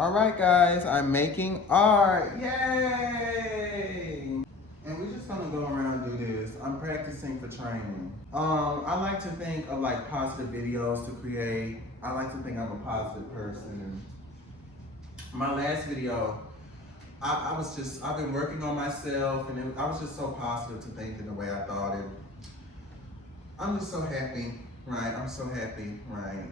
All right, guys, I'm making art. Yay! And we're just gonna go around and do this. I'm practicing for training. I like to think of like positive videos to create. I like to think I'm a positive person. My last video, I've been working on myself, and I was just so positive to think in the way I thought it. I'm just so happy, right? I'm so happy, right?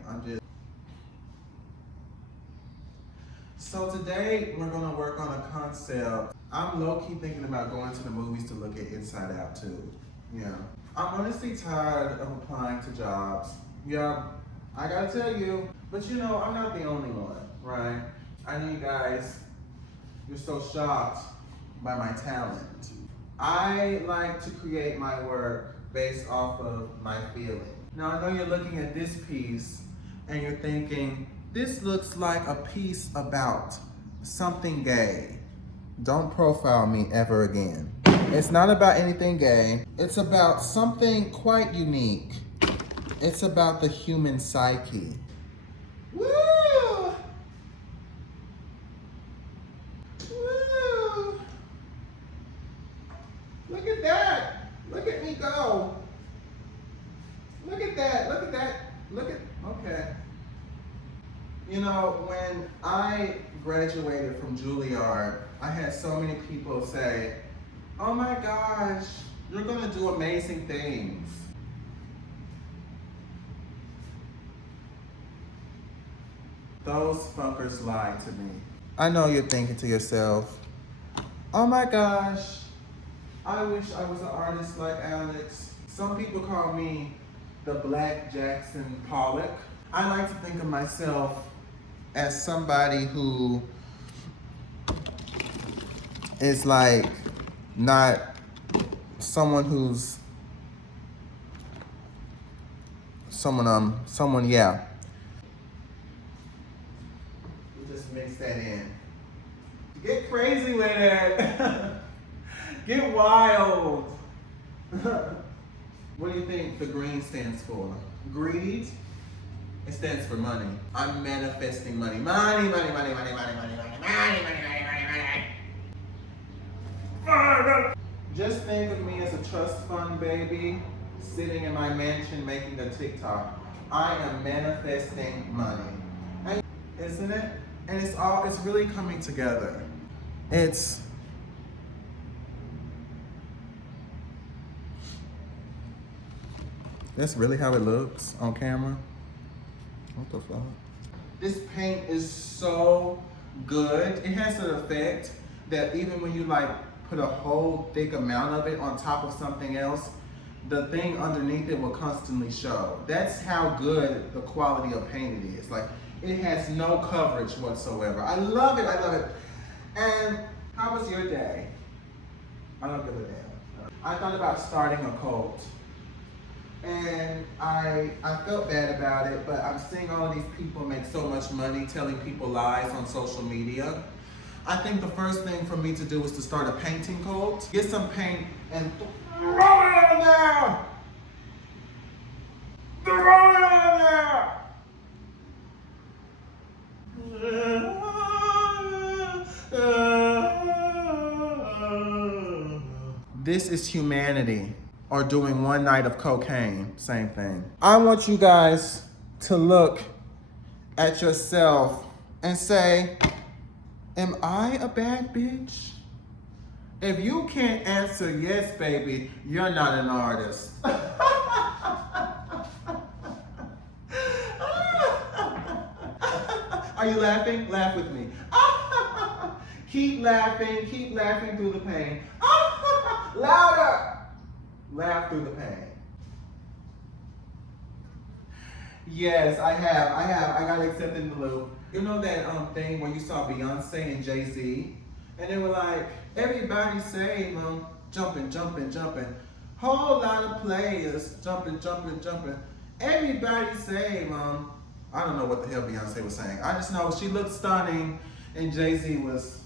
So today we're gonna work on a concept. I'm low-key thinking about going to the movies to look at Inside Out too. Yeah. I'm honestly tired of applying to jobs. Yeah, I gotta tell you. But you know, I'm not the only one, right? I know you guys, you're so shocked by my talent. I like to create my work based off of my feeling. Now I know you're looking at this piece and you're thinking, this looks like a piece about something gay. Don't profile me ever again. It's not about anything gay. It's about something quite unique. It's about the human psyche. Woo! Woo! Look at that! Look at me go! Look at that! Look at that! Okay. You know, when I graduated from Juilliard, I had so many people say, oh my gosh, you're gonna do amazing things. Those fuckers lied to me. I know you're thinking to yourself, oh my gosh, I wish I was an artist like Alex. Some people call me the Black Jackson Pollock. I like to think of myself as somebody who is like not someone who's someone, yeah. We just mix that in. Get crazy with it. Get wild. What do you think the green stands for? Greed? It stands for money. I'm manifesting money. Money, money, money, money, money, money, money, money, money, money, money, money. Just think of me as a trust fund baby sitting in my mansion making a TikTok. I am manifesting money. And, isn't it? And it's really coming together. That's really how it looks on camera. What the fuck? This paint is so good. It has an effect that even when you like put a whole thick amount of it on top of something else, the thing underneath it will constantly show. That's how good the quality of paint it is. Like, it has no coverage whatsoever. I love it, I love it. And how was your day? I don't give a damn. I thought about starting a cult. And I felt bad about it, but I'm seeing all of these people make so much money telling people lies on social media. I think the first thing for me to do is to start a painting cult. Get some paint and throw it in there! Throw it in there! This is humanity. Or doing one night of cocaine, same thing. I want you guys to look at yourself and say, am I a bad bitch? If you can't answer yes, baby, you're not an artist. Are you laughing? Laugh with me. Keep laughing through the pain. Louder! Laugh through the pain. Yes, I have. I got accepted in the loop. You know that thing where you saw Beyonce and Jay-Z? And they were like, everybody say, jumping, jumping, jumping. Whole lot of players jumping, jumping, jumping. Everybody say, I don't know what the hell Beyonce was saying. I just know she looked stunning and Jay-Z was,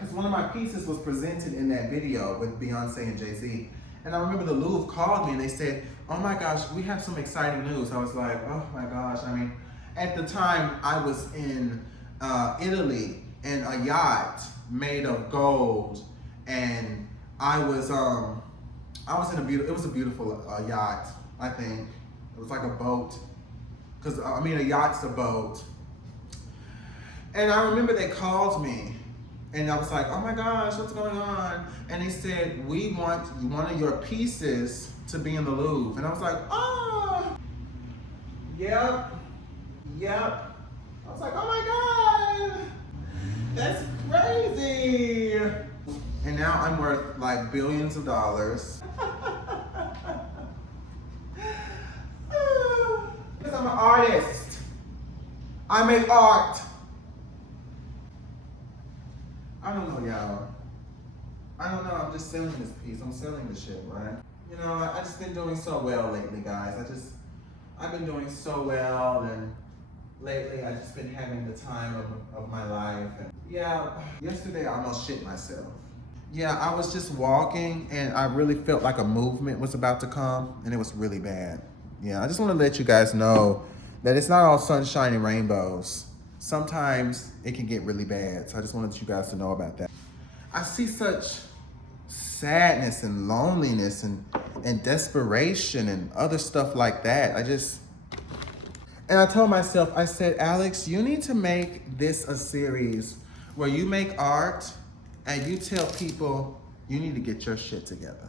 because one of my pieces was presented in that video with Beyonce and Jay-Z. And I remember the Louvre called me and they said, oh my gosh, we have some exciting news. I was like, oh my gosh, At the time, I was in Italy in a yacht made of gold, and I was in it was a beautiful yacht, I think. It was like a boat, because I mean a yacht's a boat. And I remember they called me, and I was like, oh my gosh, what's going on? And they said, we want one of your pieces to be in the Louvre. And I was like, oh, yep. I was like, oh my God, that's crazy. And now I'm worth like billions of dollars. Because I'm an artist. I make art. I don't know, y'all. I don't know, I'm just selling this piece. I'm selling the shit, right? You know, I just been doing so well lately, guys. I've been doing so well, and lately I just been having the time of my life. And yeah, yesterday I almost shit myself. Yeah, I was just walking and I really felt like a movement was about to come, and it was really bad. Yeah, I just want to let you guys know that it's not all sunshine and rainbows. Sometimes it can get really bad. So I just wanted you guys to know about that. I see such sadness and loneliness and desperation and other stuff like that. And I told myself, I said, Alex, you need to make this a series where you make art and you tell people you need to get your shit together.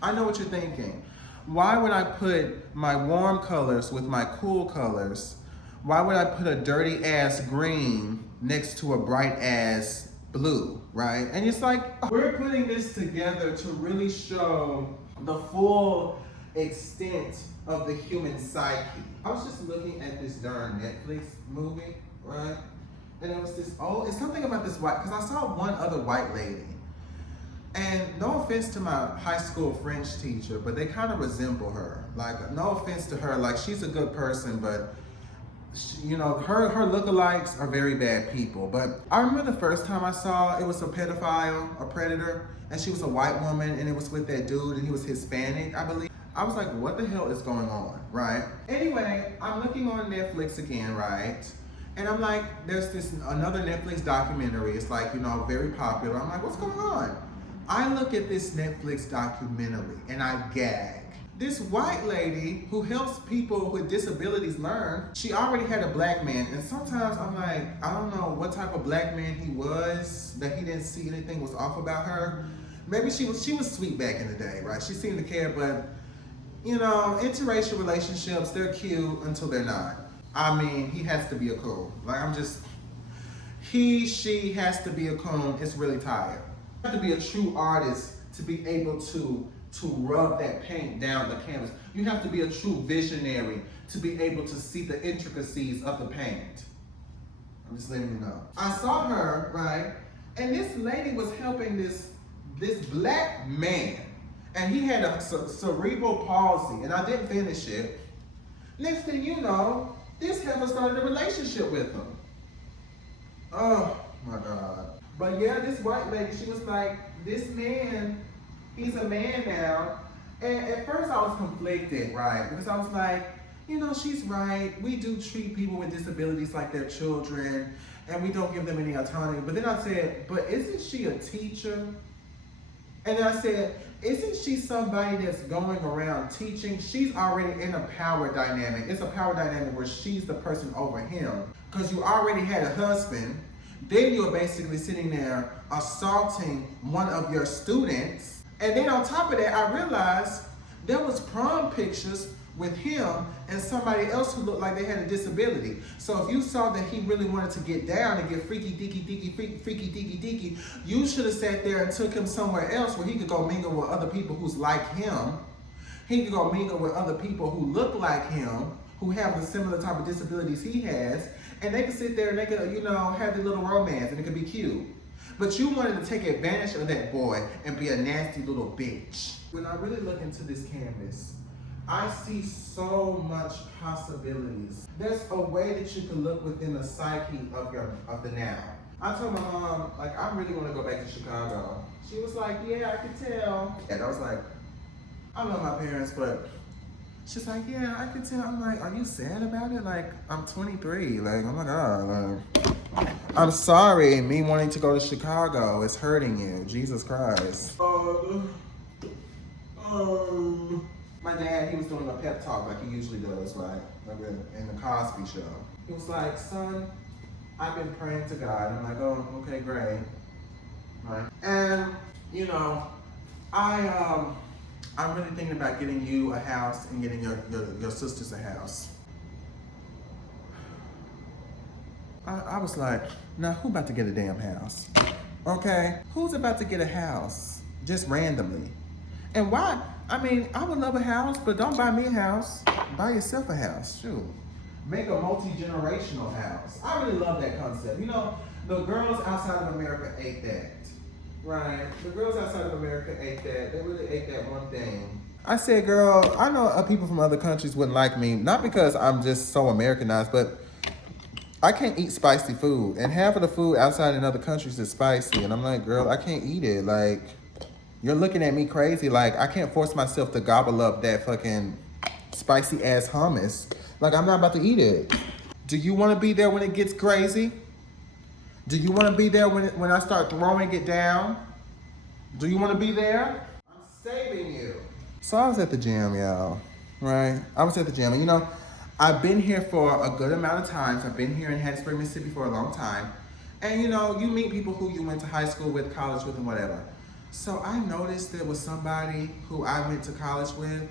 I know what you're thinking. Why would I put my warm colors with my cool colors? Why would I put a dirty ass green next to a bright ass blue, right? And it's like, we're putting this together to really show the full extent of the human psyche. I was just looking at this darn Netflix movie, right? And it was it's something about this white, because I saw one other white lady. And no offense to my high school French teacher, but they kind of resemble her. Like, no offense to her, like she's a good person, but you know, her lookalikes are very bad people. But I remember the first time I saw it was a pedophile, a predator, and she was a white woman, and it was with that dude, and he was Hispanic, I believe. I was like, what the hell is going on, right? Anyway, I'm looking on Netflix again, right? And I'm like, there's another Netflix documentary. It's like, you know, very popular. I'm like, what's going on? I look at this Netflix documentary and I gag. This white lady who helps people with disabilities learn, she already had a black man. And sometimes I'm like, I don't know what type of black man he was, that he didn't see anything was off about her. Maybe she was sweet back in the day, right? She seemed to care, but you know, interracial relationships, they're cute until they're not. I mean, he has to be a coon. Like, she has to be a coon. It's really tired. You have to be a true artist to be able to rub that paint down the canvas. You have to be a true visionary to be able to see the intricacies of the paint. I'm just letting you know. I saw her, right? And this lady was helping this black man. And he had a cerebral palsy, and I didn't finish it. Next thing you know, this heifer started a relationship with him. Oh my God. But yeah, this white lady, she was like, this man, he's a man now. And at first I was conflicted, right? Because I was like, you know, she's right. We do treat people with disabilities like they're children, and we don't give them any autonomy. But then I said, but isn't she a teacher? And then I said, isn't she somebody that's going around teaching? She's already in a power dynamic. It's a power dynamic where she's the person over him. Because you already had a husband. Then you're basically sitting there assaulting one of your students. And then on top of that, I realized there was prom pictures with him and somebody else who looked like they had a disability. So if you saw that he really wanted to get down and get freaky deaky, you should have sat there and took him somewhere else where he could go mingle with other people who's like him. He could go mingle with other people who look like him, who have the similar type of disabilities he has, and they could sit there and they could, you know, have a little romance and it could be cute. But you wanted to take advantage of that boy and be a nasty little bitch. When I really look into this canvas, I see so much possibilities. There's a way that you can look within the psyche of the now. I told my mom, like, I really want to go back to Chicago. She was like, yeah, I could tell. And I was like, I love my parents, but She's like, yeah, I can tell. I'm like, are you sad about it? Like, I'm 23. Like, oh my God. Like, I'm sorry, me wanting to go to Chicago is hurting you. Jesus Christ. My dad, he was doing a pep talk like he usually does, right? Like in the Cosby Show. He was like, son, I've been praying to God. I'm like, oh, okay, great. Right. And, you know, I'm really thinking about getting you a house and getting your sisters a house. I was like, now who about to get a damn house? Okay, who's about to get a house? Just randomly. And why? I mean, I would love a house, but don't buy me a house. Buy yourself a house, shoot. Make a multi-generational house. I really love that concept. You know, the girls outside of America ate that. Right, the girls outside of America ate that. They really ate that one thing. I said, girl, I know people from other countries wouldn't like me, not because I'm just so Americanized, but I can't eat spicy food. And half of the food outside in other countries is spicy. And I'm like, girl, I can't eat it. Like, you're looking at me crazy. Like, I can't force myself to gobble up that fucking spicy ass hummus. Like, I'm not about to eat it. Do you want to be there when it gets crazy? Do you want to be there when I start throwing it down? Do you want to be there? I'm saving you. So I was at the gym, y'all, right? I was at the gym, and you know, I've been here for a good amount of times. I've been here in Hattiesburg, Mississippi for a long time. And you know, you meet people who you went to high school with, college with, and whatever. So I noticed there was somebody who I went to college with,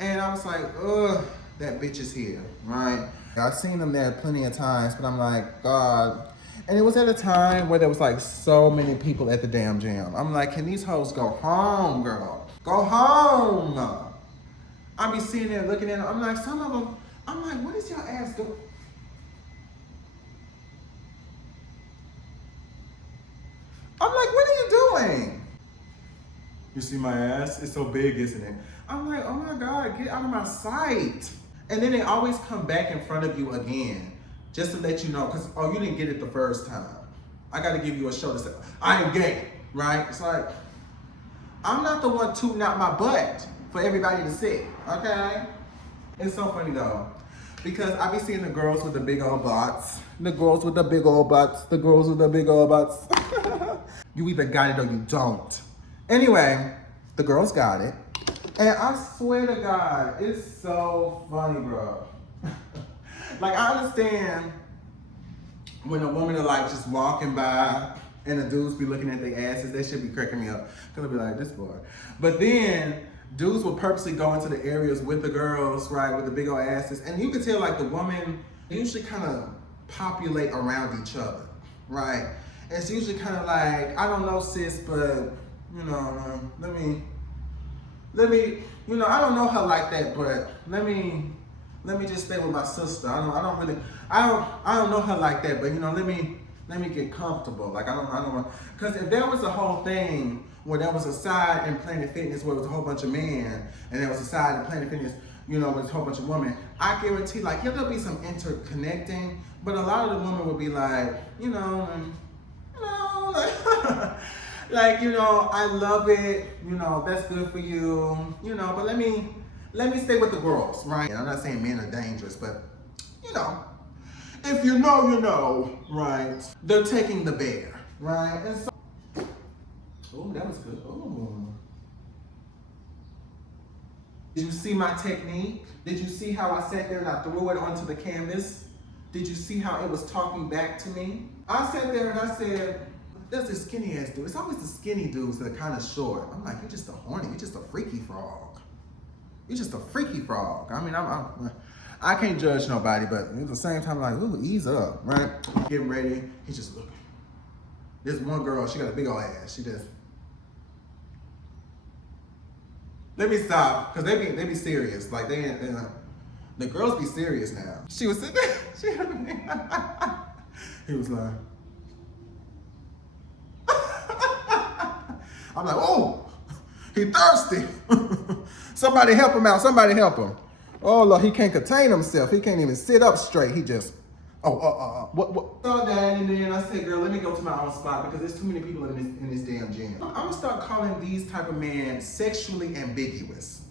and I was like, ugh, that bitch is here, right? I've seen them there plenty of times, but I'm like, God. And it was at a time where there was like so many people at the damn gym. I'm like, can these hoes go home, girl? Go home. I be sitting there looking at them. I'm like, some of them, I'm like, what is your ass doing? I'm like, what are you doing? You see my ass? It's so big, isn't it? I'm like, oh my God, get out of my sight. And then they always come back in front of you again, just to let you know, because, oh, you didn't get it the first time. I got to give you a show to say, I am gay, right? It's like, I'm not the one tooting out my butt for everybody to see, okay? It's so funny though, because I be seeing the girls with the big old butts, the girls with the big old butts, the girls with the big old butts. You either got it or you don't. Anyway, the girls got it. And I swear to God, it's so funny, bro. Like, I understand when a woman are like just walking by and the dudes be looking at their asses, they should be cracking me up. Cause I'll be like, this boy. But then dudes will purposely go into the areas with the girls, right, with the big old asses. And you can tell like the women usually kind of populate around each other, right? And it's usually kind of like, I don't know, sis, but you know, let me, you know, I don't know her like that, but let me just stay with my sister. I don't know her like that, but you know, let me get comfortable. Like I don't want, because if there was a whole thing where there was a side in Planet Fitness where it was a whole bunch of men, and there was a side in Planet Fitness, you know, with a whole bunch of women, I guarantee, like, yeah, there'll be some interconnecting, but a lot of the women will be like, you know, like, like, you know, I love it, you know, that's good for you, you know, but let me stay with the girls, right? And I'm not saying men are dangerous, but, you know, if you know, you know, right? They're taking the bear, right? And so, oh, that was good. Oh. Did you see my technique? Did you see how I sat there and I threw it onto the canvas? Did you see how it was talking back to me? I sat there and I said, there's this skinny ass dude. It's always the skinny dudes that are kind of short. I'm like, you're just a horny, you're just a freaky frog. You're just a freaky frog. I mean, I can't judge nobody, but at the same time, like, ooh, ease up, right? Getting ready, he's just looking. There's one girl, she got a big old ass. She just, let me stop, because they be serious. Like, the girls be serious now. She was sitting there, he was like, I'm like, oh, he thirsty. Somebody help him out, somebody help him. Oh, Lord, he can't contain himself. He can't even sit up straight. He just, what? Saw that, and then I said, girl, let me go to my own spot because there's too many people in this damn gym. I'm gonna start calling these type of men sexually ambiguous.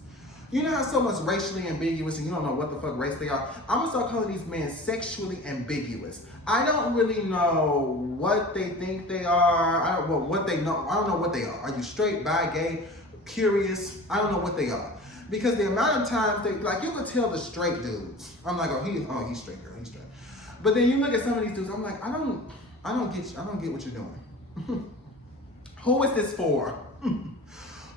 You know how someone's racially ambiguous and you don't know what the fuck race they are? I'm gonna start calling these men sexually ambiguous. I don't really know what they think they are. What they know. I don't know what they are. Are you straight, bi, gay, curious? I don't know what they are. Because the amount of times you could tell the straight dudes. I'm like, he's straight, girl, he's straight. But then you look at some of these dudes, I'm like, I don't get what you're doing. Who is this for?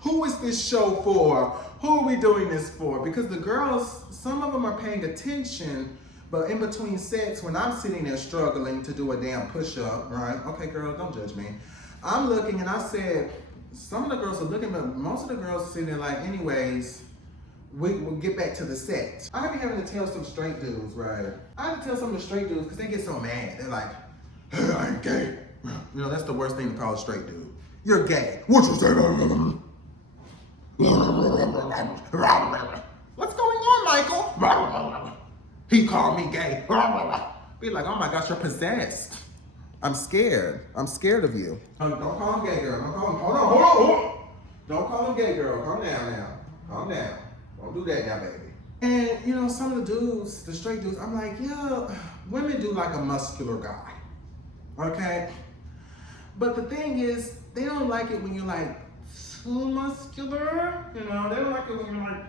Who is this show for? Who are we doing this for? Because the girls, some of them are paying attention, but in between sets, when I'm sitting there struggling to do a damn push-up, right? Okay, girl, don't judge me. I'm looking and I said, some of the girls are looking, but most of the girls are sitting there like, anyways, we'll get back to the set. I be having to tell some straight dudes, right? I have to tell some of the straight dudes because they get so mad. They're like, hey, I ain't gay. You know, that's the worst thing to call a straight dude. You're gay. What you say? What's going on, Michael? He called me gay. Be like, oh my gosh, you're possessed. I'm scared. I'm scared of you. Don't call him gay, girl. Don't call him. Hold on. Don't call him gay, girl. Calm down now. Calm down. Don't do that now, baby. And you know, some of the dudes, the straight dudes, I'm like, yeah, women do like a muscular guy. Okay? But the thing is, they don't like it when you're like too muscular. You know, they don't like it when you're like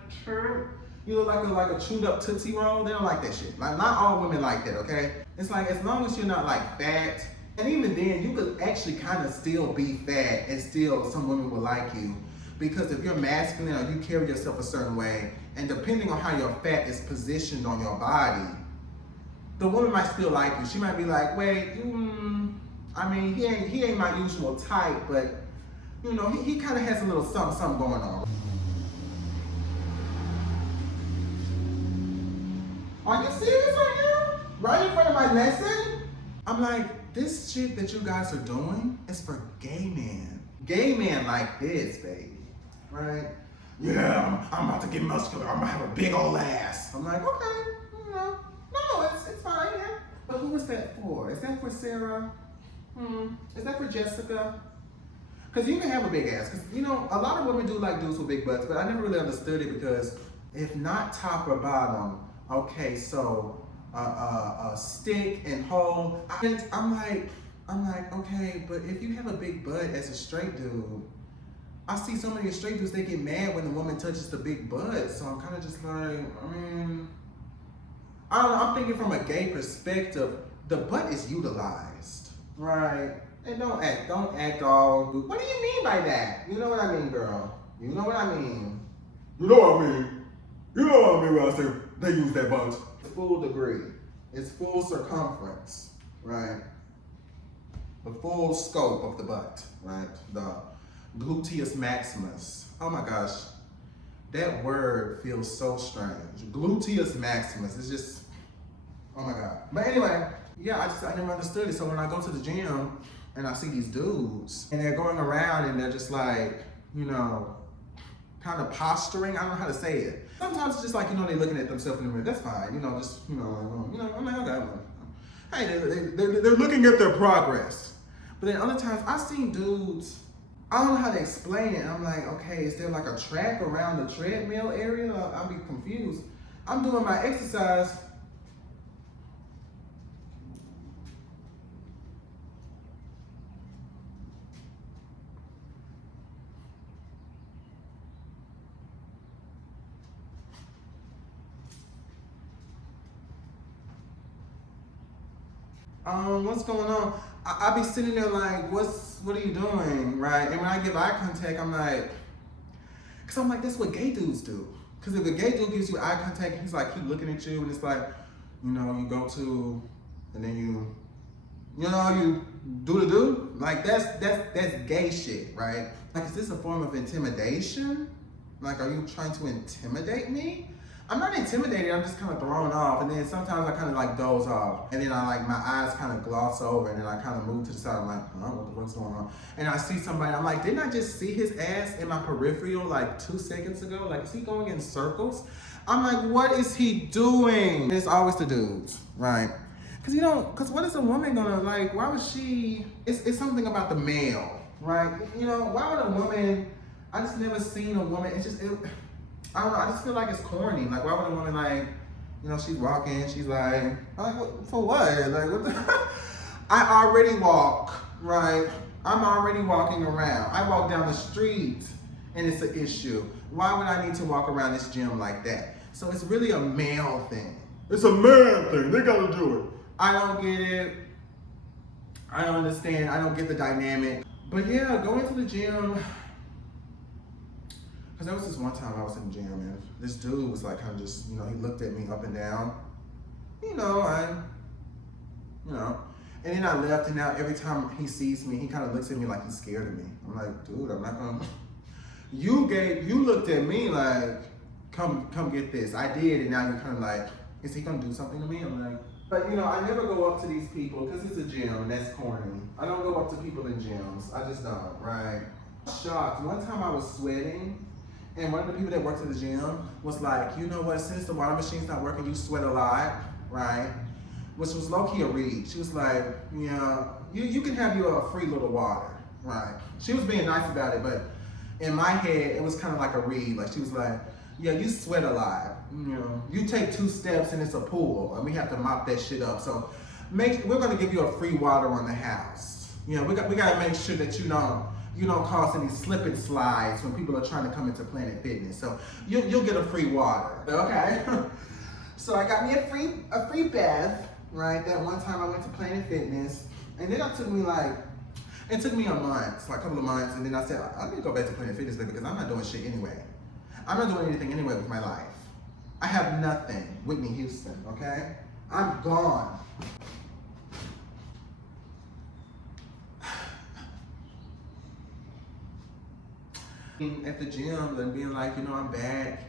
you look like a chewed up Tootsie Roll. They don't like that shit. Like, not all women like that, okay? It's like, as long as you're not like fat, and even then, you could actually kind of still be fat and still some women will like you. Because if you're masculine or you carry yourself a certain way, and depending on how your fat is positioned on your body, the woman might still like you. She might be like, wait, I mean, he ain't my usual type, but you know, he kind of has a little something going on. Are you serious right now? Right in front of my lesson? I'm like, this shit that you guys are doing is for gay men. Gay men like this, baby. Right? Yeah, I'm about to get muscular. I'm gonna have a big old ass. I'm like, okay, you know, no, it's fine, yeah. But who is that for? Is that for Sarah? Is that for Jessica? Because you can have a big ass. Because, you know, a lot of women do like dudes with big butts, but I never really understood it because if not top or bottom, okay, so stick and hole. I'm like, okay, but if you have a big butt as a straight dude, I see so many straight dudes, they get mad when the woman touches the big butt. So I'm kind of just like, I mean, I don't know, I'm thinking from a gay perspective, the butt is utilized, right? And don't act all, what do you mean by that? You know what I mean, girl? You know what I mean? You know what I mean? You know what I mean when I say they use that butt? It's full degree. It's full circumference, right? The full scope of the butt, right? The gluteus maximus. Oh my gosh. That word feels so strange. Gluteus maximus. It's just, oh my God. But anyway, yeah, I never understood it. So when I go to the gym and I see these dudes and they're going around and they're just like, you know, kind of posturing. I don't know how to say it. Sometimes it's just like, you know, they're looking at themselves in the mirror. That's fine. You know, just, you know, I'm like, okay. Hey, they're looking at their progress. But then other times I've seen dudes, I don't know how to explain it. I'm like, okay, is there like a track around the treadmill area? I'll be confused. I'm doing my exercise. What's going on? I be sitting there like, what are you doing, right? And when I give eye contact, I'm like, that's what gay dudes do. Because if a gay dude gives you eye contact, he's like, keep looking at you, and it's like, you know, you go to, and then you do the do. Like that's gay shit, right? Like, is this a form of intimidation? Like, are you trying to intimidate me? I'm not intimidated, I'm just kind of thrown off, and then sometimes I kind of like doze off, and then I like, my eyes kind of gloss over, and then I kind of move to the side, I'm like, huh, what the fuck's going on? And I see somebody, I'm like, didn't I just see his ass in my peripheral like 2 seconds ago? Like, is he going in circles? I'm like, what is he doing? And it's always the dudes, right? Because what is a woman gonna, like, why would she, it's something about the male, right? You know, why would a woman, I just never seen a woman, I don't know, I just feel like it's corny. Like, why would a woman like, you know, she's walking, she's like what, for what? Like, what the? I already walk, right? I'm already walking around. I walk down the street and it's an issue. Why would I need to walk around this gym like that? So it's really a male thing. It's a man thing. They gotta do it. I don't get it. I don't understand. I don't get the dynamic. But yeah, going to the gym. Because there was this one time I was in the gym and this dude was like kind of just, you know, he looked at me up and down. You know, and then I left, and now every time he sees me, he kind of looks at me like he's scared of me. I'm like, dude, I'm not gonna. You looked at me like, come get this. I did, and now you're kind of like, is he gonna do something to me? I'm like, but you know, I never go up to these people because it's a gym and that's corny. I don't go up to people in gyms. I just don't, right? I'm shocked. One time I was sweating, and one of the people that worked at the gym was like, you know what? Since the water machine's not working, you sweat a lot, right? Which was low-key a read. She was like, yeah, you can have your free little water, right? She was being nice about it, but in my head, it was kind of like a read. Like she was like, yeah, you sweat a lot. You know, you take 2 steps and it's a pool, and we have to mop that shit up. So we're gonna give you a free water on the house. You know, we gotta make sure that you don't cause any slip and slides when people are trying to come into Planet Fitness. So you'll get a free water, okay? So I got me a free bath. Right, that one time I went to Planet Fitness, and then it took me a month, like a couple of months, and then I said, I need to go back to Planet Fitness because I'm not doing shit anyway. I'm not doing anything anyway with my life. I have nothing. Whitney Houston, okay? I'm gone. At the gym and being like, you know, I'm back.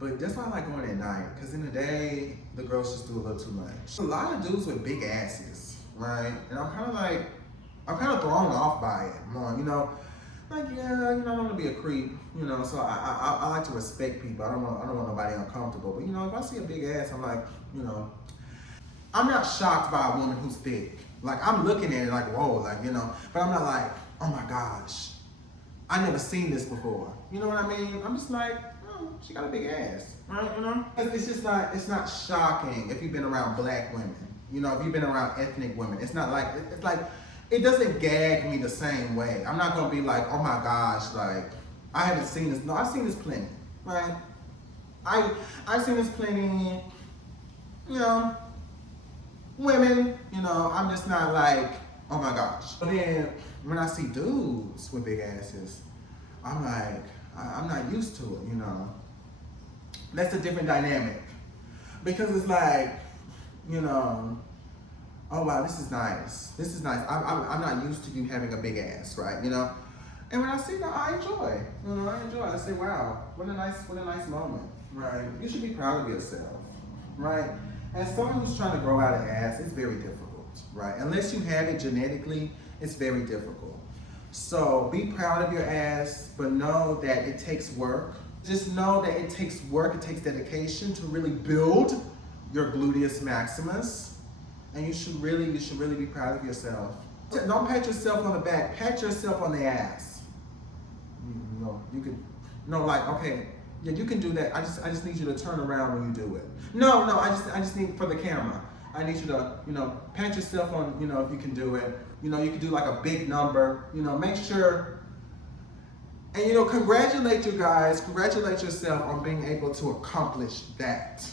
But that's why I like going at night, because in the day, the girls just do a little too much. A lot of dudes with big asses, right? And I'm kind of thrown off by it more, you know? Like, yeah, you know, I don't want to be a creep, you know, so I like to respect people. I don't want nobody uncomfortable. But, you know, if I see a big ass, I'm like, you know, I'm not shocked by a woman who's thick. Like, I'm looking at it like, whoa, like, you know, but I'm not like, oh my gosh, I never seen this before. You know what I mean? I'm just like, she got a big ass, right? You know, it's not shocking if you've been around black women. You know, if you've been around ethnic women, it's not like it's like it doesn't gag me the same way. I'm not gonna be like, oh my gosh, like I haven't seen this. No, I've seen this plenty, right? I've seen this plenty. You know, women. You know, I'm just not like, oh my gosh. But then when I see dudes with big asses, I'm like, I'm not used to it, you know. That's a different dynamic. Because it's like, you know, oh wow, this is nice. This is nice. I'm not used to you having a big ass, right? You know? And when I see that, I enjoy. You know, I enjoy. I say, wow, what a nice moment, right? You should be proud of yourself, right? As someone who's trying to grow out an ass, it's very difficult, right? Unless you have it genetically, it's very difficult. So be proud of your ass, but know that it takes work. Just know that it takes work, it takes dedication to really build your gluteus maximus. And you should really be proud of yourself. Don't pat yourself on the back, pat yourself on the ass. Like, okay, yeah, you can do that. I just need you to turn around when you do it. No, I just need for the camera. I need you to, you know, pat yourself on, you know, if you can do it. You know, you can do like a big number, you know, make sure, and you know, congratulate you guys, congratulate yourself on being able to accomplish that.